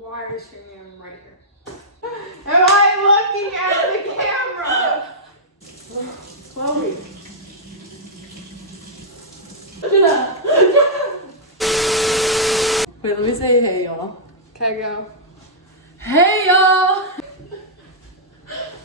Why are you screaming? I'm right here. Am I looking at the camera? Chloe. Wait, let me say hey, y'all. Okay, go. Hey, y'all!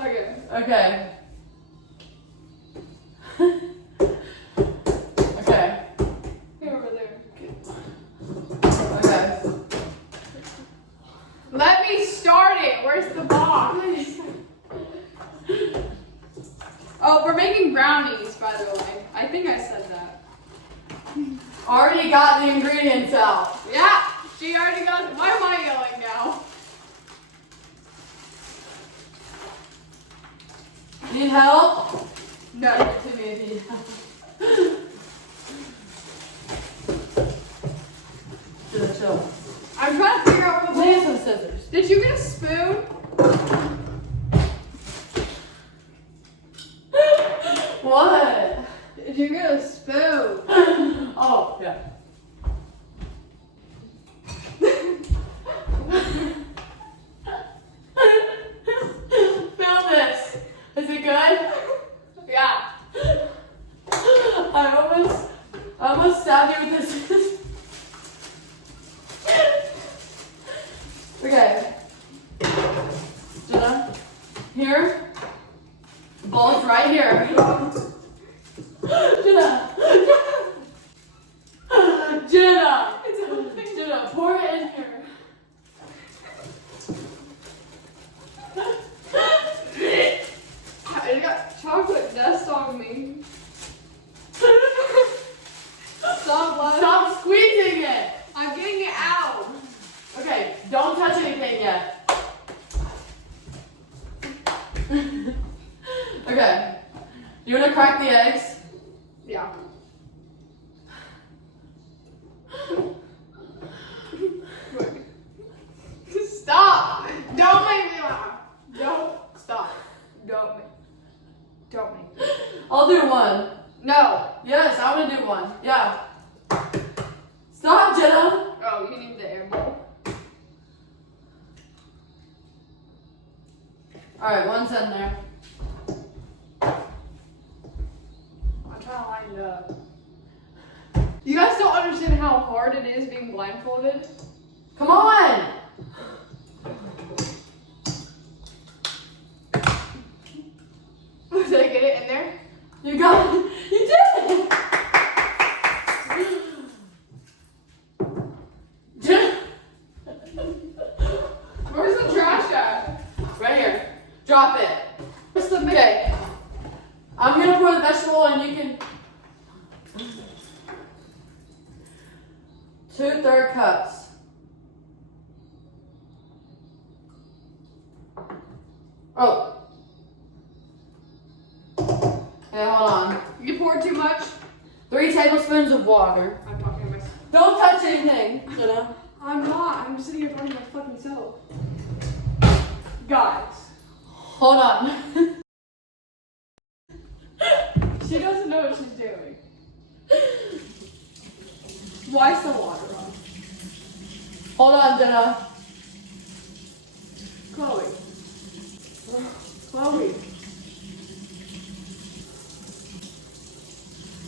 Okay. Okay. Okay. Here, over there. Okay. Let me start it. Where's the box? Oh, we're making brownies, by the way. I think I said that. Already got the ingredients out. Yeah, she already got it. Why am I yelling now? Need help? No. Give it to me if you need help. Chill. I'm trying to figure out what Need some scissors. Did you get a spoon? What? Did you get a spoon? Oh, yeah. Feel this. Is it good? Yeah. I almost stabbed you with this. Okay. Jenna, here. The ball's right here. Jenna. Jenna. Jenna, pour it in here. I got chocolate dust on me. Stop squeezing it. I'm getting it out. Okay, don't touch anything yet. Okay. You wanna crack the eggs? Yeah. Stop! Don't make me laugh. Don't stop. Don't make me. I'll do one. No. Yes, I wanna do one. Yeah. Stop, Jenna. Oh, you need the air bowl. Alright, one's in there. I'm trying to line it up. You guys don't understand how hard it is being blindfolded. Come on! Did I get it in there? You got it. You did it! Jenna. Where's the trash at? Right here. Drop it. Where's the Okay. I'm gonna pour the vegetable and you can. 2/3 cups. Oh. Okay, hold on. You poured too much? 3 tablespoons of water. I'm talking to myself. Don't touch anything, Jenna. I'm not. I'm just sitting here talking to my fucking self. Guys. Hold on. She doesn't know what she's doing. Why is the water on? Hold on, Jenna. Chloe. Chloe.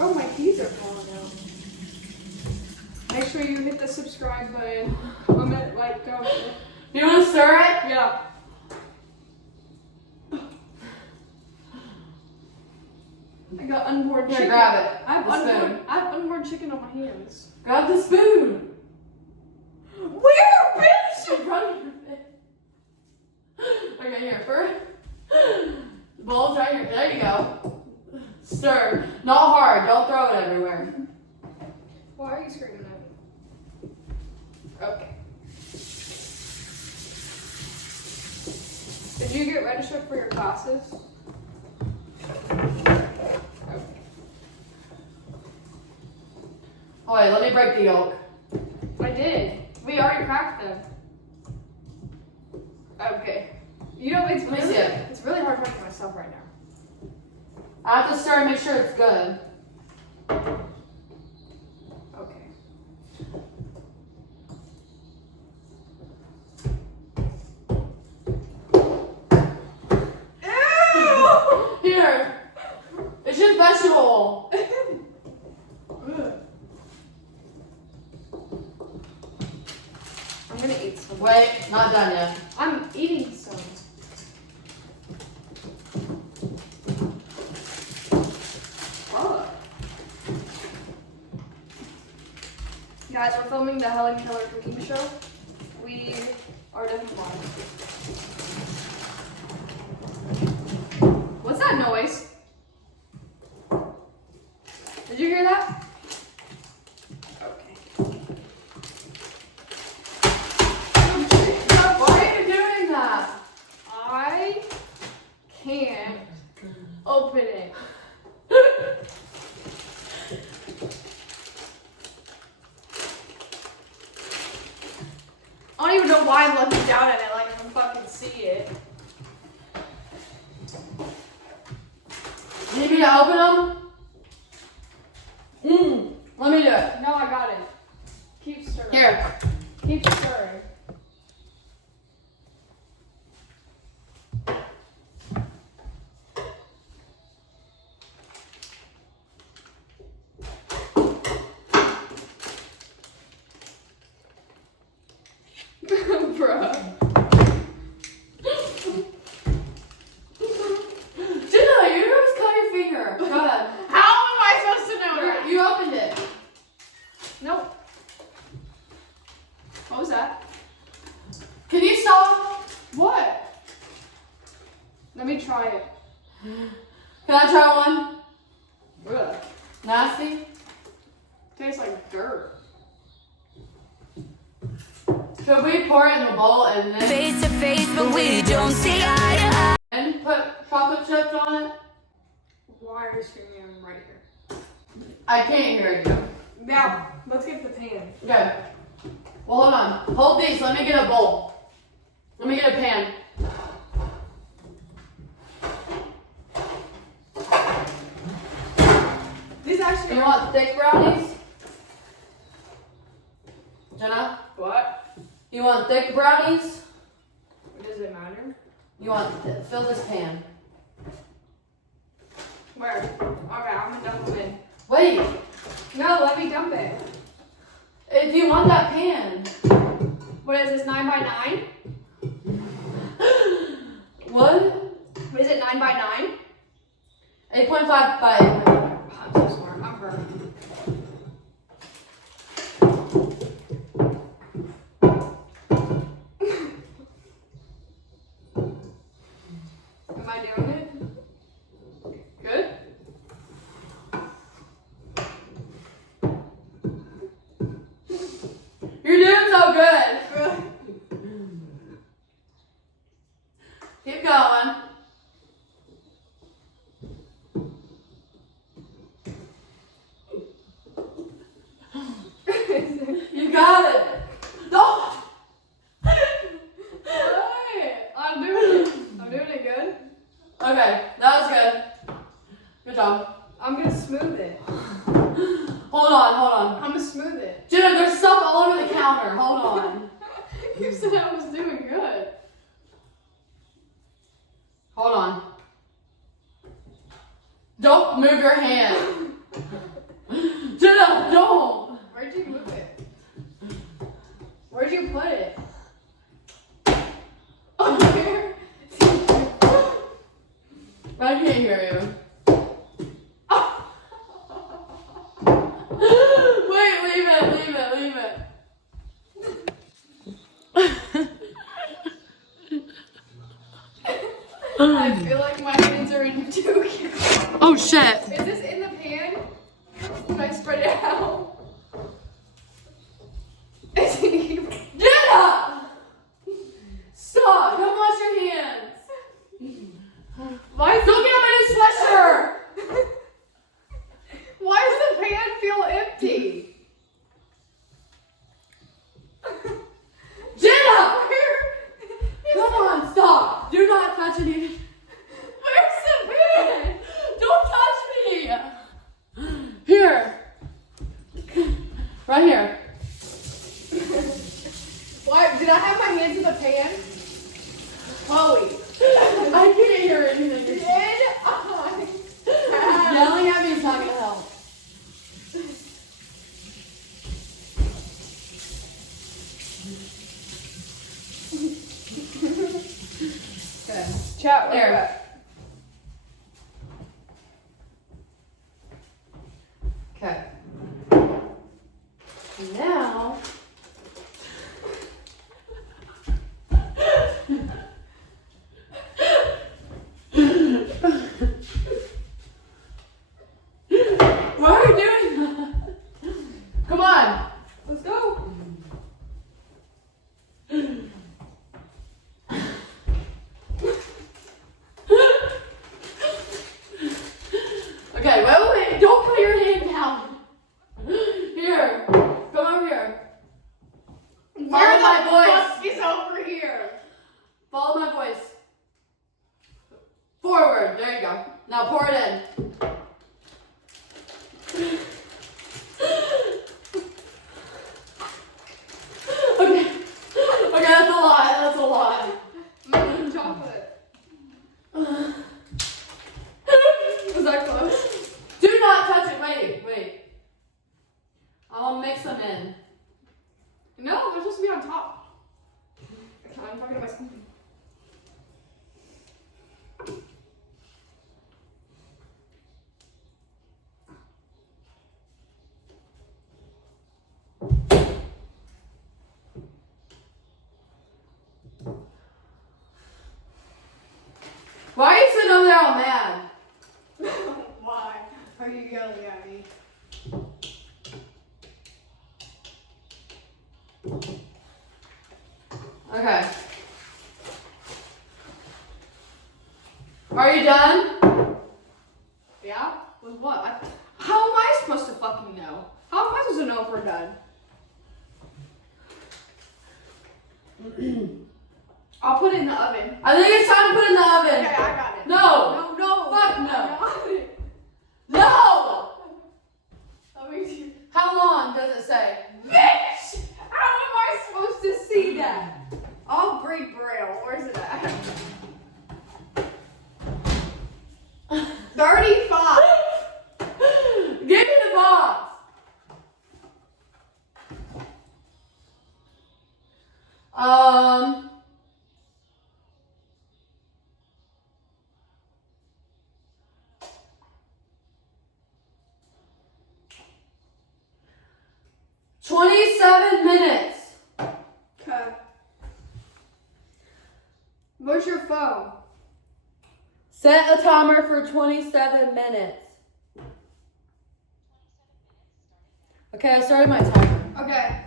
Oh, my keys are falling out. Make sure you hit the subscribe button. Comment, like, comment. You wanna stir it? Yeah. I got unborn Here, chicken. grab it. I The spoon. have unborn chicken on my hands. Grab the spoon. Where, bitch? In front of your face. Okay, here, first. The bowl's right here. There you go. Stir. Not hard. Don't throw it everywhere. Why are you screaming at me? Okay. Did you get registered for your classes? Okay. Oh, wait, let me break the yolk. I did. We already cracked them. Okay. You know, Let me see it. it's really hard talking to myself right now. I have to stir and make sure it's good. Okay. I'm gonna eat some. Wait, not done yet. I'm eating some. Oh. Guys, we're filming the Helen Keller cooking show. We are definitely live. What's that noise? Did you hear that? Okay. Why are you doing that? I can't open it. I don't even know why I'm looking down at it like I can fucking see it. Need me to open them? Let me do it. No, I got it. Keep stirring. Here. Keep stirring. Bruh. Jenna, you just cut your finger. Go ahead. How am I supposed to know that? You opened it. Nope. What was that? Can you stop? What? Let me try it. Can I try one? Ugh. Nasty? Tastes like dirt. Should we pour it in the bowl and then Face to face, but we don't see eye to eye. and put chocolate chips on it? Why are you screaming? I'm right here. I can't hear you. Now, let's get the pan. Okay. Well, hold on. Hold these. Let me get a bowl. Let me get a pan. These actually You want thick brownies? Jenna? What? You want thick brownies? Does it matter? You want fill this pan. Where? Okay, I'm gonna dump them in. Wait. No, let me dump it. If you want that pan. What is this, 9 by 9? What? Is it 9 by 9? 8.5 by 8.5. I'm so smart. I'm her. Am I doing it? Good? You're doing so good. Keep going. You got it. Don't. I'm doing it. I'm doing it good. Okay, that was good. Good job. I'm gonna smooth it. Hold on. I'm gonna smooth it. Jenna, there's stuff all over the counter. Hold on. You said I was doing good. Hold on. Don't move your hand. Jenna, don't. Where'd you move it? Where'd you put it? Oh, here? I can't hear you. Wait, leave it. I feel like my hands are in two. Oh shit. Is this in the pan? Should I spread it out? Is it even? Jenna! Stop! Don't wash your hands. Why is Don't get on my new sweatshirt. Why does the pan feel empty? Jenna! Where? Come on, stop. Do not touch anything. Where's the pan? Don't touch me. Here. Right here. Why? Did I have my hands in the pan? Chloe. I can't hear anything. Did You're I? yelling at me is not gonna help. Chat, where There. you at? Okay. Now. Why are you doing that? Come on. Let's go. Okay, wait. Don't put your hand down. Here. Come over here. Follow my voice. Fuck is over here. Follow my voice. Forward. There you go. Now pour it in. Okay. Okay, that's a lot. That's a lot. Chocolate. Was that close? Do not touch it. Wait. I'll mix them in. No, they're supposed to be on top. I'm talking to myself. Why are you sitting over there all mad? Why are you yelling at me? Okay. Are you done? Yeah? With what? How am I supposed to fucking know? How am I supposed to know if we're done? I'll put it in the oven. I think it's time to put it in the oven. Okay, I got it. No. No. Fuck no. I got it. No. Let me see. How long does it say? Bitch! How am I supposed to see that? I'll read Braille. Where's it at? 35. Give me the box. Um. $27 minutes. Okay. Where's your phone? Set a timer for 27 minutes. Okay, I started my timer. Okay.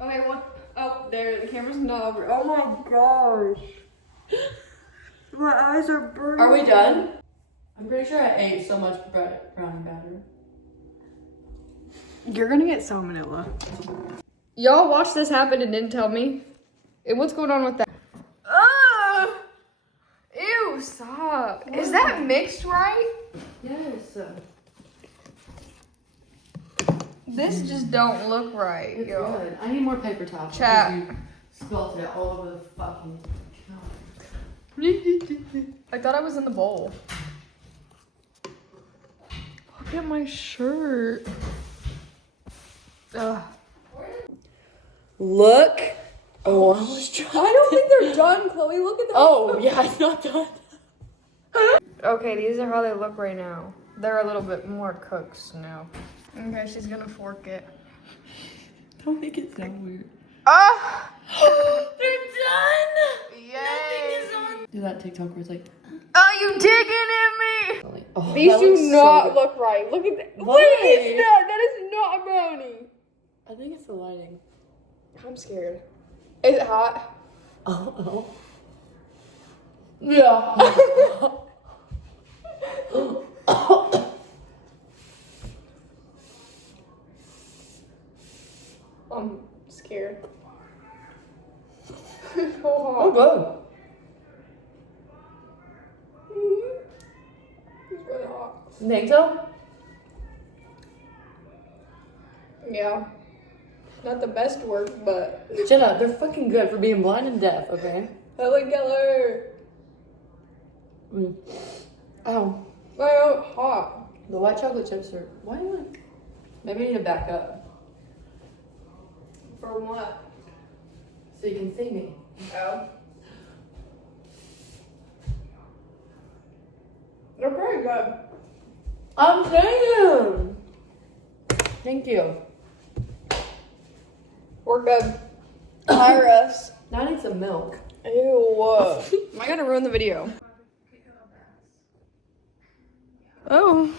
Okay, what? Oh, there, the camera's not over. Oh my gosh. My eyes are burning. Are we done? I'm pretty sure I ate so much brownie batter. You're gonna get salmonella. Y'all watched this happen and didn't tell me? And what's going on with that? Ew, stop. Is that mixed right? Yes. This just don't look right, It's yo. good. I need more paper towels. Chat. because You spilled it all over the fucking I thought I was in the bowl. Look at my shirt. Ugh. Look. Oh, I was trying. I don't think they're done, Chloe. Look at them. Oh, yeah, it's not done. Okay, these are how they look right now. They're a little bit more cooked now. Okay, she's gonna fork it. Don't make it sound weird. Ah! They're done. Yay! Do that TikTok where it's like, Are you digging at me? oh, These that do looks so not good. look right. Look at that. Why? What is that? That is not a brownie. I think it's the lighting. I'm scared. Is it hot? Oh. Yeah. I'm scared. Oh, good. It's really hot. You think so? Yeah. Not the best work, but Shut up. They're fucking good for being blind and deaf, okay? Helen Keller. Oh. Oh, hot. The white chocolate chips are. Why do you want? Maybe I need to back up For what? so you can see me. Oh. You're pretty good. I'm saying. Thank you. We're good. Iris. Now I need some milk. Ew. Am I gonna ruin the video? Oh.